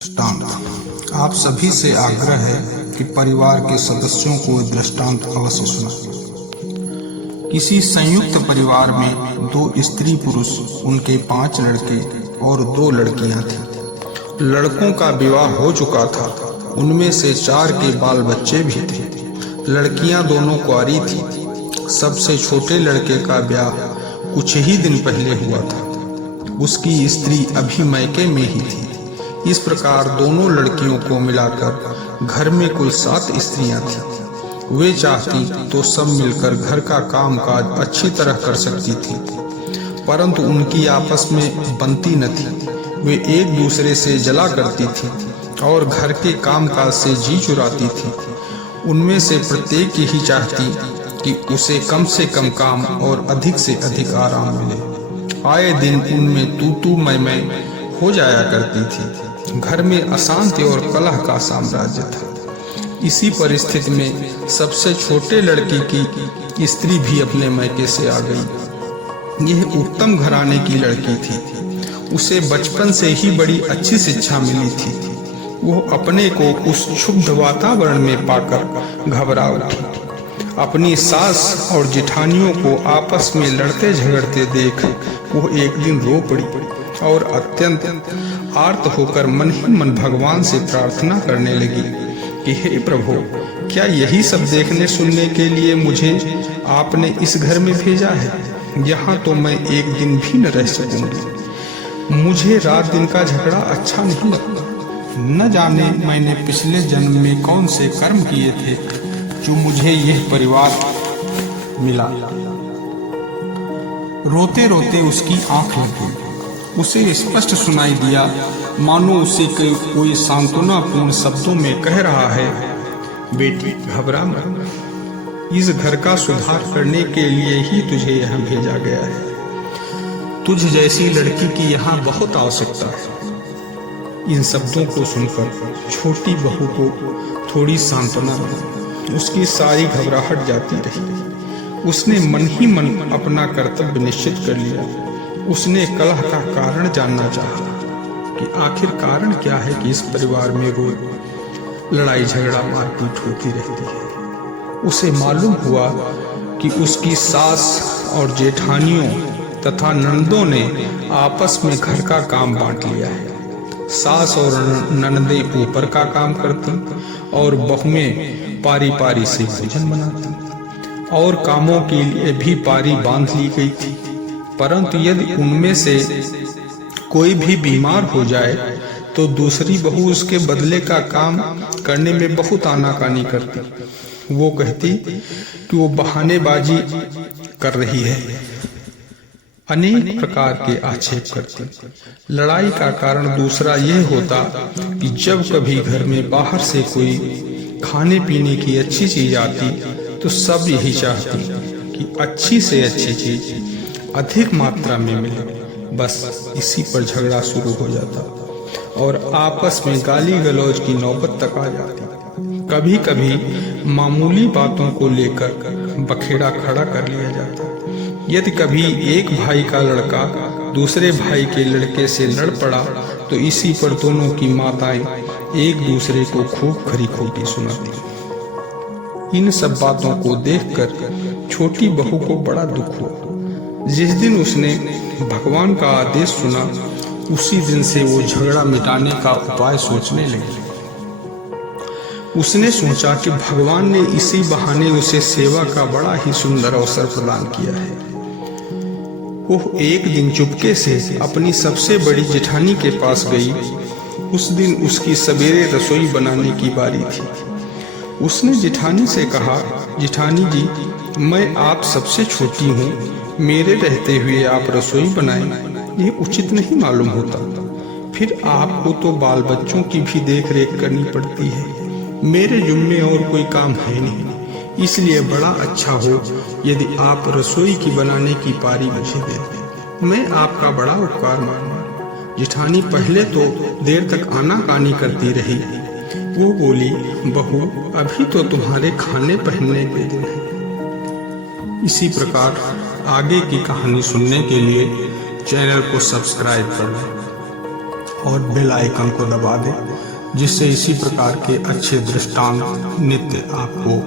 दृष्टांत। आप सभी से आग्रह है कि परिवार के सदस्यों को दृष्टांत अवश्य सुनाएं। किसी संयुक्त परिवार में 2 स्त्री पुरुष, उनके 5 लड़के और 2 लड़कियां थीं। लड़कों का विवाह हो चुका था, उनमें से 4 के बाल बच्चे भी थे। लड़कियां दोनों कुंवारी थीं। सबसे छोटे लड़के का ब्याह कुछ ही दिन पहले हुआ था। उसकी स्त्री अभी मैके में ही थी। इस प्रकार दोनों लड़कियों को मिलाकर घर में कुल 7 स्त्रियां थीं। वे चाहती तो सब मिलकर घर का कामकाज अच्छी तरह कर सकती थीं, परंतु उनकी आपस में बनती न थी। वे एक दूसरे से जला करती थीं और घर के कामकाज से जी चुराती थीं। उनमें से प्रत्येक यही चाहती कि उसे कम से कम काम और अधिक से अधिक आराम मिले। आए दिन उनमें तू मैं हो जाया करती थी। घर में अशांति और कलह का साम्राज्य था। इसी परिस्थिति में सबसे छोटे लड़की की स्त्री भी अपने मैके से आ गई। यह उत्तम घराने की लड़की थी। उसे बचपन से ही बड़ी अच्छी शिक्षा मिली थी। वो अपने को उस क्षुब्ध वातावरण में पाकर घबरा उठी। अपनी सास और जेठानियों को आपस में लड़ते झगड़ते देख वो एक दिन रो पड़ी और अत्यंत आर्त होकर मन ही मन भगवान से प्रार्थना करने लगी कि हे प्रभु, क्या यही सब देखने सुनने के लिए मुझे आपने इस घर में भेजा है? यहाँ तो मैं एक दिन भी न रह सकूंगी। मुझे रात दिन का झगड़ा अच्छा नहीं लगता। न जाने मैंने पिछले जन्म में कौन से कर्म किए थे जो मुझे यह परिवार मिला। रोते रोते उसकी आंख लग गई। उसे स्पष्ट सुनाई दिया, मानो उसे कोई सांत्वनापूर्ण शब्दों में कह रहा है, बेटी घबरा मत, इस घर का सुधार करने के लिए ही तुझे यहाँ भेजा गया है। तुझ जैसी लड़की की यहाँ बहुत आवश्यकता है। इन शब्दों को सुनकर छोटी बहू को थोड़ी सांत्वना मिली। उसकी सारी घबराहट जाती रही। उसने मन ही मन अपना कर्तव्य निश्चित कर लिया। उसने कलह का कारण जानना चाहा कि आखिर कारण क्या है कि इस परिवार में रोज लड़ाई झगड़ा मारपीट होती रहती है। उसे मालूम हुआ कि उसकी सास और जेठानियों तथा ननदों ने आपस में घर का काम बांट लिया है। सास और ननदें ऊपर का काम करती और बहुएं पारी पारी से भोजन बनाती और कामों के लिए भी पारी बांध ली गई थी। परंतु यदि उनमें से कोई भी बीमार हो जाए तो दूसरी बहू उसके बदले का काम करने में बहुत आनाकानी करती। वो कहती कि वो बहानेबाजी कर रही है। अनेक प्रकार के आक्षेप करती। लड़ाई का कारण दूसरा यह होता कि जब कभी घर में बाहर से कोई खाने पीने की अच्छी चीज आती तो सब यही चाहती कि अच्छी से अच्छी चीज अधिक मात्रा में मिले। बस इसी पर झगड़ा शुरू हो जाता और आपस में गाली गलौज की नौबत तक आ जाती। कभी कभी मामूली बातों को लेकर बखेड़ा खड़ा कर लिया जाता। यदि कभी एक भाई का लड़का दूसरे भाई के लड़के से लड़ पड़ा तो इसी पर दोनों की माताएं एक दूसरे को खूब खरी खोटी सुनाती। इन सब बातों को देखकर छोटी बहू को बड़ा दुख हुआ। जिस दिन उसने भगवान का आदेश सुना, उसी दिन से वो झगड़ा मिटाने का उपाय सोचने लगी। उसने सोचा कि भगवान ने इसी बहाने उसे सेवा का बड़ा ही सुंदर अवसर प्रदान किया है। वो एक दिन चुपके से अपनी सबसे बड़ी जेठानी के पास गई। उस दिन उसकी सवेरे रसोई बनाने की बारी थी। उसने जेठानी से कहा, जेठानी जी, मैं आप सबसे छोटी हूँ, मेरे रहते हुए आप रसोई बनाएं, ये उचित नहीं मालूम होता। फिर आपको तो बाल बच्चों की भी देख रेख करनी पड़ती है। मेरे जुम्मे और कोई काम है नहीं, इसलिए बड़ा अच्छा हो यदि आप रसोई की बनाने की पारी मुझे दे दें। मैं आपका बड़ा उपकार मानूंगा। जेठानी पहले तो देर तक आनाकानी करती रही। वो बोली, बहू, अभी तो तुम्हारे खाने पहनने के दिन है। इसी प्रकार आगे की कहानी सुनने के लिए चैनल को सब्सक्राइब कर लें और बेल आइकन को दबा दें, जिससे इसी प्रकार के अच्छे दृष्टांत नित्य आपको